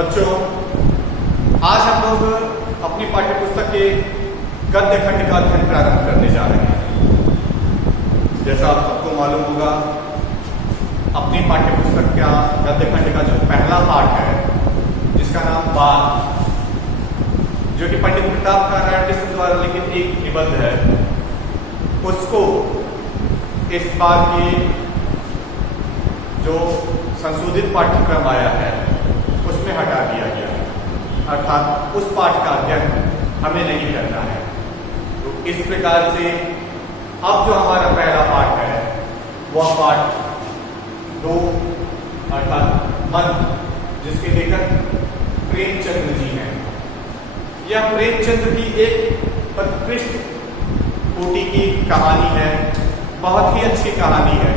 बच्चों, आज हम लोग अपनी पाठ्य पुस्तक के गद्य खंड का अध्ययन प्रारंभ करने जा रहे हैं। जैसा आप सबको मालूम होगा, अपनी पाठ्य पुस्तक का गद्य खंड का जो पहला पाठ है, जिसका नाम बाल, जो कि पंडित प्रताप नारायण मिश्र द्वारा लिखित एक निबंध है, उसको इस बार की जो संशोधित पाठ्यक्रम आया है उसमें हटा दिया गया, अर्थात उस पाठ का अध्ययन हमें नहीं करना है। तो इस प्रकार से अब जो हमारा पहला पाठ है वह पाठ 2 अर्थात मन, जिसके लेखक प्रेमचंद्र जी हैं। यह प्रेमचंद्र की एक उत्कृष्ट कोटि की कहानी है, बहुत ही अच्छी कहानी है।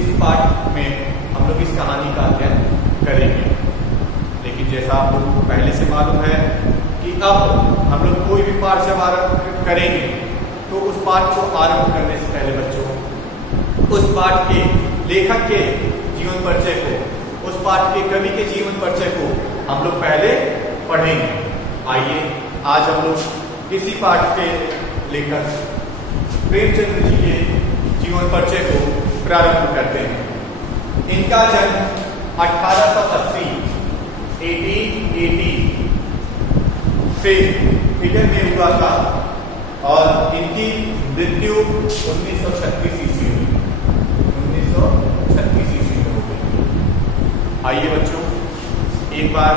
इस पाठ में हम लोग इस कहानी का अध्ययन करेंगे, लेकिन जैसा आप लोगों को पहले से मालूम है कि अब हम लोग कोई भी पाठ जब आरंभ करेंगे तो उस पाठ को आरंभ करने से पहले बच्चों उस पाठ के लेखक के जीवन परिचय को, उस पाठ के कवि के जीवन परिचय को हम लोग पहले पढ़ेंगे। आइए आज हम लोग इसी पाठ के लेखक प्रेमचंद्र जी के जीवन परिचय को प्रारंभ करते हैं। इनका जन्म 1880 से फिगर में हुआ था और इनकी मृत्यु 1936 ईस्वी में 1936 ईस्वी में हो गई। आइए बच्चों, एक बार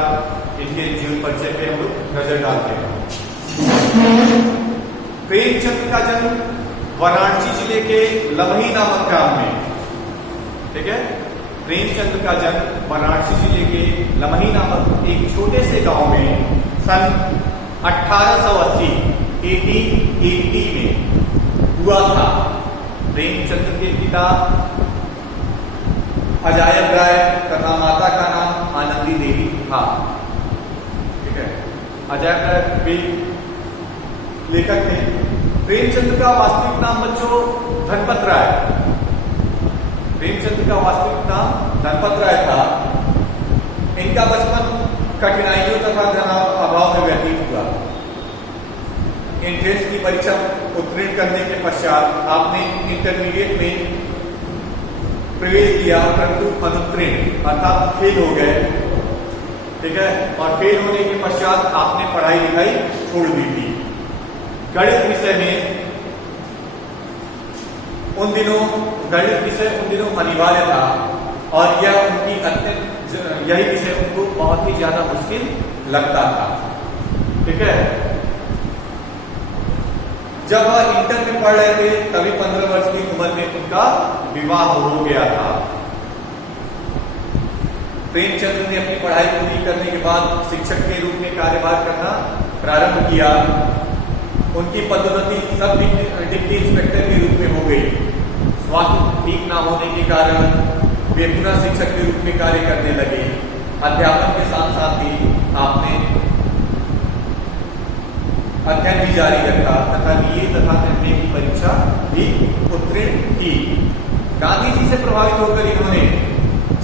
इनके जीवन परिचय पे हम लोग नजर डालते हैं। प्रेमचंद का जन्म वाराणसी जिले के लमही नामक ग्राम में, ठीक है। प्रेमचंद का जन्म वाराणसी जिले के लमही नामक एक छोटे से गांव में सन 1880 में हुआ था। प्रेमचंद के पिता अजायब राय तथा माता का नाम आनंदी देवी था, ठीक है। अजायब राय भी लेखक थे। प्रेमचंद का वास्तविक नाम बच्चों धनपत राय, प्रेमचंद का वास्तविक नाम धनपत राय था। इनका बचपन कठिनाइयों तथा अभाव में व्यतीत हुआ। एंट्रेंस की परीक्षा उत्तीर्ण करने के पश्चात आपने इंटरमीडिएट में प्रवेश किया, परंतु अनुत्तीर्ण अर्थात फेल हो गए, ठीक है। और फेल होने के पश्चात आपने पढ़ाई लिखाई छोड़ दी थी। गणित विषय में उन दिनों अनिवार्य था और यह उनकी यही विषय उनको बहुत ही ज्यादा मुश्किल लगता था, ठीक है। जब वह इंटर में पढ़ रहे थे तभी 15 वर्ष की उम्र में उनका विवाह हो गया था। प्रेमचंद ने अपनी पढ़ाई पूरी करने के बाद शिक्षक के रूप में कार्यभार करना प्रारंभ किया। उनकी पदोन्नति सब डिप्टी इंस्पेक्टर के रूप में हो गई। स्वास्थ्य ठीक ना होने के कारण वे पुनः शिक्षक के रूप में कार्य करने लगे। अध्यापन के साथ साथ ही आपने अध्ययन भी जारी रखा तथा बीए तथा एमए की परीक्षा भी उत्तीर्ण की। गांधी जी से प्रभावित होकर इन्होंने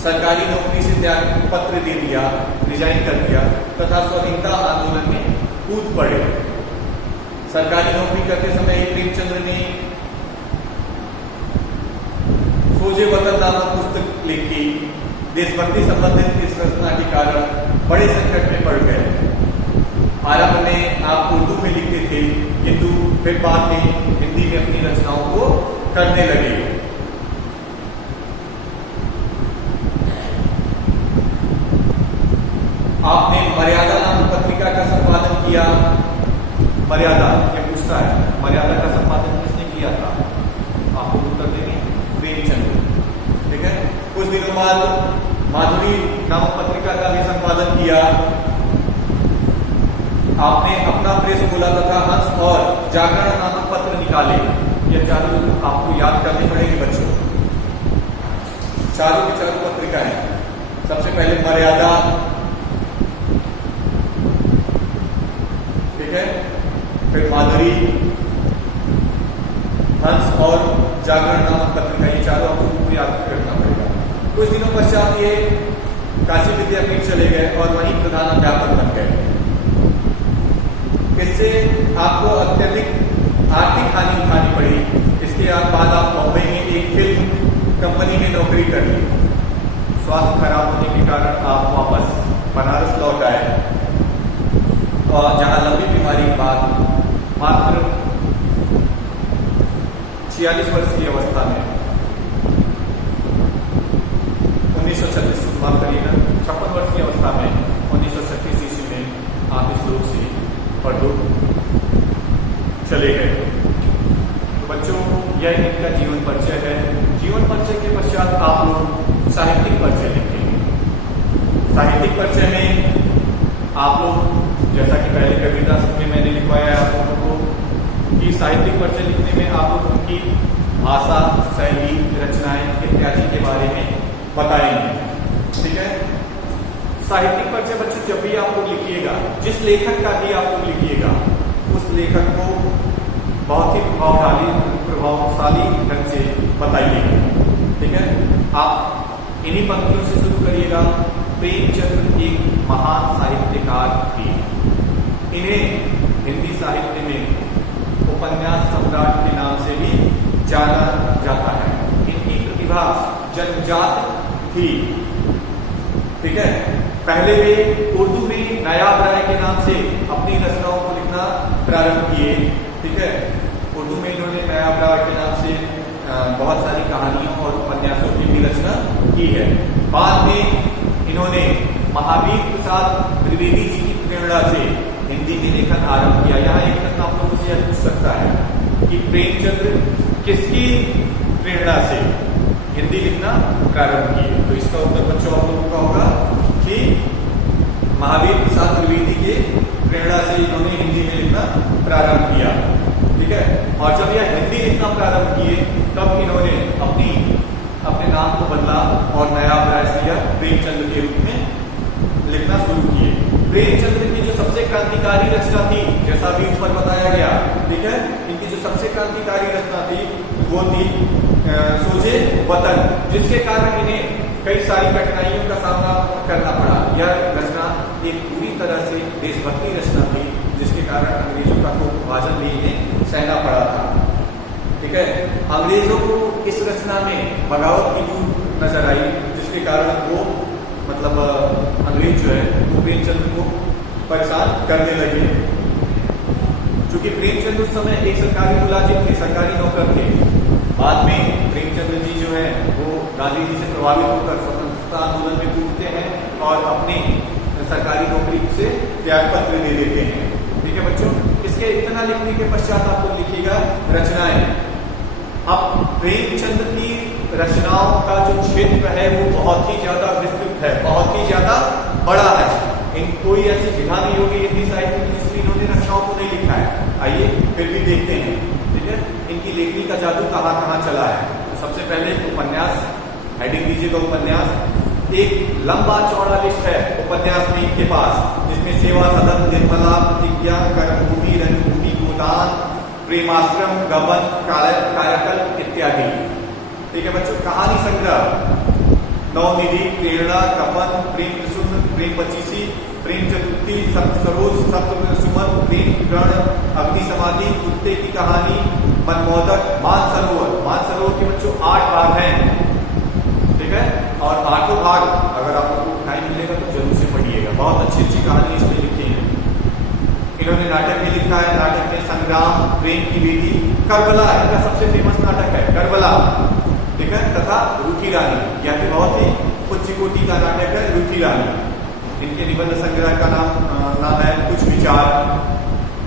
सरकारी नौकरी से त्याग पत्र दे दिया, रिजाइन कर दिया तथा स्वाधीनता आंदोलन में कूद पड़े। सरकारी नौकरी करते समय प्रेमचंद्र ने सोजे वतन नामक पुस्तक लिखी। देशभक्ति संबंधित इस रचना के कारण बड़े संकट में पड़ गए। आरंभ में आप उर्दू में लिखते थे, किंतु फिर बाद में हिंदी में अपनी रचनाओं को करने लगे। आपने मर्यादा नामक पत्रिका का संपादन किया। मर्यादा, ये पूछता है मर्यादा का संपादन किसने किया था? आपको उत्तर देंगे प्रेमचंद, ठीक है। कुछ दिनों बाद माधुरी नामक पत्रिका का भी संपादन किया। आपने अपना प्रेस खोला तथा हंस और जागरण नामक पत्र निकाले। ये चारों आपको याद करने पड़ेंगे बच्चों। चारों की चारों पत्रिकाएं, सबसे पहले मर्यादा, ठीक है, फिर माधुरी, हंस और जागरण नामक पत्रिका, ये चारों आपको याद करना पड़ेगा। कुछ दिनों पश्चात ये काशी विद्यापीठ चले गए और वहीं प्रधान नाना व्यापक बन गए। इससे आपको अत्यधिक आर्थिक हानि उठानी पड़ी। इसके बाद आप मुंबई में एक फिल्म कंपनी में नौकरी कर ली। स्वास्थ्य खराब होने के कारण आप वापस बनारस लौट आए और जहां लंबी बीमारी के बाद मात्र 46 वर्ष की अवस्था में 1936 माफ करिएगा 56 वर्ष की अवस्था में 1936 ईस्वी में आप इस लोक से परलोक चले गए। तो बच्चों, यह इनका जीवन परिचय है। जीवन परिचय के पश्चात आप लोग साहित्यिक परिचय लिखेंगे। साहित्यिक परिचय में आप लोग, जैसा कि पहले कविता में मैंने लिखवाया है आप लोगों को, कि साहित्यिक परिचय लिखने में आप लोग उनकी भाषा, शैली, रचनाएं इत्यादि के बारे में बताएंगे। ठीक है। साहित्यिक परिचय बच्चों जब भी आप लोग लिखिएगा, जिस लेखक का भी आप लोग लिखिएगा, उस लेखक को बहुत ही प्रभावशाली ढंग से बताइएगा। ठीक है। आप इन्हीं पंक्तियों से शुरू करिएगा। प्रेमचंद्र एक महान साहित्यकार थे। इन्हें हिंदी साहित्य में उपन्यास सम्राट के नाम से भी जाना जाता है। इनकी प्रतिभा जन्मजात थी। ठीक है। पहले वे उर्दू में नायाब राय के नाम से अपनी रचनाओं को लिखना प्रारंभ किए। ठीक है। उर्दू में इन्होंने नायाब राय के नाम से बहुत सारी कहानियों और उपन्यासों की भी रचना की है। बाद में इन्होंने महावीर प्रसाद त्रिवेदी जी की प्रेरणा से हिंदी में लेखन आरंभ किया। यहाँ एक प्रश्न आप लोगों से पूछ सकता है कि प्रेमचंद्र किसकी प्रेरणा से हिंदी लिखना प्रारंभ किए? तो इसका उत्तर बच्चों आप लोगों का होगा कि महावीर प्रसाद त्रिवेदी के प्रेरणा से इन्होंने हिंदी में लिखना प्रारंभ किया। ठीक है। और जब यह हिंदी लिखना प्रारंभ किए तब इन्होंने अपने नाम को बदला और नायाब राय से यह प्रेमचंद्र के रूप में लिखना शुरू किए। प्रेमचंद्र की जो सबसे क्रांतिकारी रचना थी, जैसा भी ऊपर बताया गया, ठीक है, इनकी जो सबसे क्रांतिकारी रचना थी वो थी सोचे वतन, जिसके कारण इन्हें कई सारी कठिनाइयों का सामना करना पड़ा। यह रचना एक पूरी तरह से देशभक्ति रचना थी, जिसके कारण अंग्रेजों का खूब विभाजन भी इन्हें सहना पड़ा था। ठीक है। अंग्रेजों को इस रचना में बगावत की लूट नजर आई, जिसके कारण वो अंग्रेज जो है वो प्रेमचंद्र को परेशान करने लगे। चूंकि प्रेमचंद्र उस समय एक सरकारी मुलाजिम थे, सरकारी नौकर थे। बाद में प्रेमचंद्र जी जो है वो गांधी जी से प्रभावित होकर स्वतंत्रता आंदोलन में कूदते हैं और अपनी सरकारी नौकरी से त्याग पत्र दे देते हैं। ठीक है बच्चों। इसके इतना लिखने के पश्चात आपको लिखिएगा रचनाएं। अब प्रेमचंद्र की रचनाओं का जो क्षेत्र है वो बहुत ही ज्यादा विस्तृत है, बहुत ही ज्यादा बड़ा है। इन कोई ऐसी जगह नहीं होगी हिंदी साहित्य में जिसमें इन्होंने रचनाओं को नहीं लिखा है। आइए फिर भी देखते हैं। ठीक है। इनकी लेखनी का जादू कहाँ कहाँ चला है। तो सबसे पहले उपन्यास, हेडिंग दीजिएगा उपन्यास। एक लंबा चौड़ा लिस्ट है उपन्यास में इनके पास, जिसमें सेवा सदन, निर्मला, प्रतिज्ञा, कर्मभूमि, रंगभूमि, गोदान, प्रेमाश्रम, गबन, कायाकल्प इत्यादि। ठीक है बच्चों। कहानी संग्रह, नवनिधि, प्रेरणा, कफन, प्रेम प्रसून, प्रेम पचीसी, प्रेम चतुर्थी, सप्त सरोज, सप्त सुमन, प्रेम ग्रहण, अग्नि समाधि, कुत्ते की कहानी, मनमोदक, मानसरोवर के बच्चों 8 भाग हैं। ठीक है। और 8 भाग अगर आपको टाइम मिलेगा तो जरूर से पढ़िएगा। बहुत अच्छी अच्छी कहानी इसमें लिखी है। इन्होंने नाटक भी लिखा है। नाटक में संग्राम, प्रेम की बेटी, करबला इनका सबसे फेमस नाटक है, करबला। ठीक है। तथा रूठी रानी, यह भी बहुत ही उच्च कोटि का नाटक है, रूठी रानी। इनके निबंध संग्रह का नाम है कुछ विचार,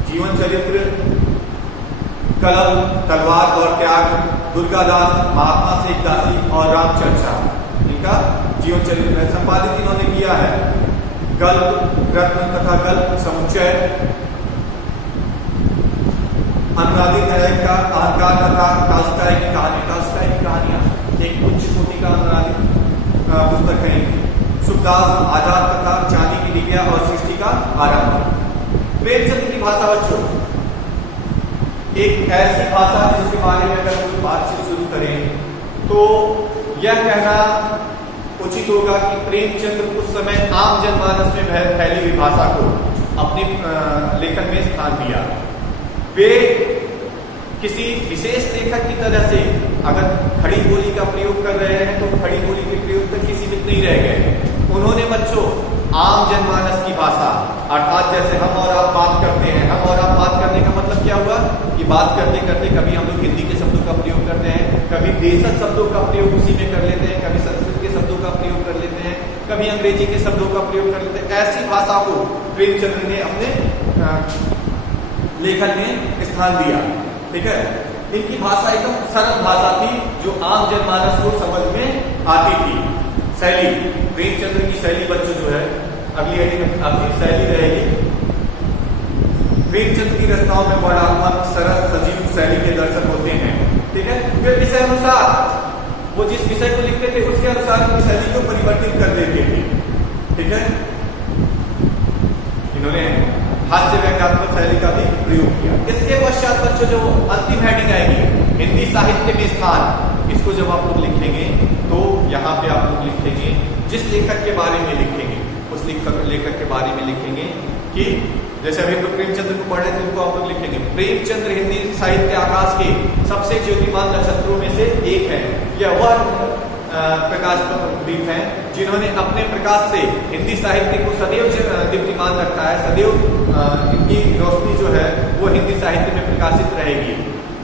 जीवन चरित्र, कलम, तलवार और त्याग, दुर्गादास, महात्मा से एक दासी और राम चर्चा इनका जीवन चरित्र है। संपादित इन्होंने किया है गल्प, रत्न तथा गल्प समुच्चय, अनुराधिक नायक का अहंकार तथा टॉल्स्टॉय की कहानियां एक उच्च कोटि का अनुराधिक पुस्तक है। सुखदास, आजाद तथा चांदी की डिबिया और सृष्टि का आरंभ। प्रेमचंद्र की भाषा बच्चों एक ऐसी भाषा जिसके बारे में अगर कोई बातचीत शुरू करें तो यह कहना उचित होगा कि प्रेमचंद्र उस समय आम जनमानस में फैली हुई भाषा को अपने लेखन में स्थान दिया। वे किसी विशेष लेखक की तरह से अगर खड़ी बोली का प्रयोग कर रहे हैं तो खड़ी बोली के प्रयोग तक ही सीमित नहीं रह गए। उन्होंने बच्चों आम जनमानस की भाषा, अर्थात जैसे हम और आप बात करते हैं, हम और आप बात करने का मतलब क्या हुआ कि बात करते करते कभी हम लोग हिंदी के शब्दों का प्रयोग करते हैं, कभी देशज शब्दों का प्रयोग उसी में कर लेते हैं, कभी संस्कृत के शब्दों का प्रयोग कर लेते हैं, कभी अंग्रेजी के शब्दों का प्रयोग कर लेते हैं। ऐसी भाषा को प्रेमचंद्र ने अपने लेखन में स्थान दिया। ठीक है, इनकी भाषा एकदम सरल भाषा थी जो आम जनमानस को समझ में आती थी। शैली, प्रेमचंद्र की शैली बच्चों जो है अगली हेडिंग आपकी शैली रहेगी। प्रेमचंद्र की रचनाओं में वर्णनात्मक, सरल, सजीव शैली के दर्शन होते हैं। ठीक है, वे विषय अनुसार वो जिस विषय को लिखते थे उसके अनुसार अपनी शैली को परिवर्तित कर देते थे। ठीक है, इन्होंने हास्य व्यंग्यात्मक शैली का भी प्रयोग किया। इसके पश्चात बच्चों जो अंतिम हेडिंग आएगी हिंदी साहित्य में स्थान, इसको जब आप लोग लिखेंगे तो यहाँ पे आप लोग लिखेंगे जिस लेखक के बारे में लिखेंगे उस लेखक के बारे में लिखेंगे कि जैसे अभी तो प्रेमचंद्र को पढ़ रहे थे उनको आप लोग लिखेंगे प्रेमचंद्र हिंदी साहित्य आकाश के सबसे ज्योतिमान नक्षत्रों में से एक है। यह वह प्रकाश दीप हैं जिन्होंने अपने प्रकाश से हिंदी साहित्य को सदैव दीप्तिमान रखा है। सदैव इनकी रोशनी जो है वो हिंदी साहित्य में प्रकाशित रहेगी।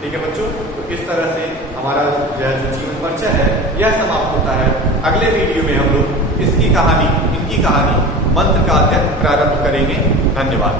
ठीक है बच्चों, तो इस तरह से हमारा जो जीवन परिचय है यह समाप्त होता है। अगले वीडियो में हम लोग इनकी कहानी मंत्र का अध्ययन प्रारंभ करेंगे। धन्यवाद।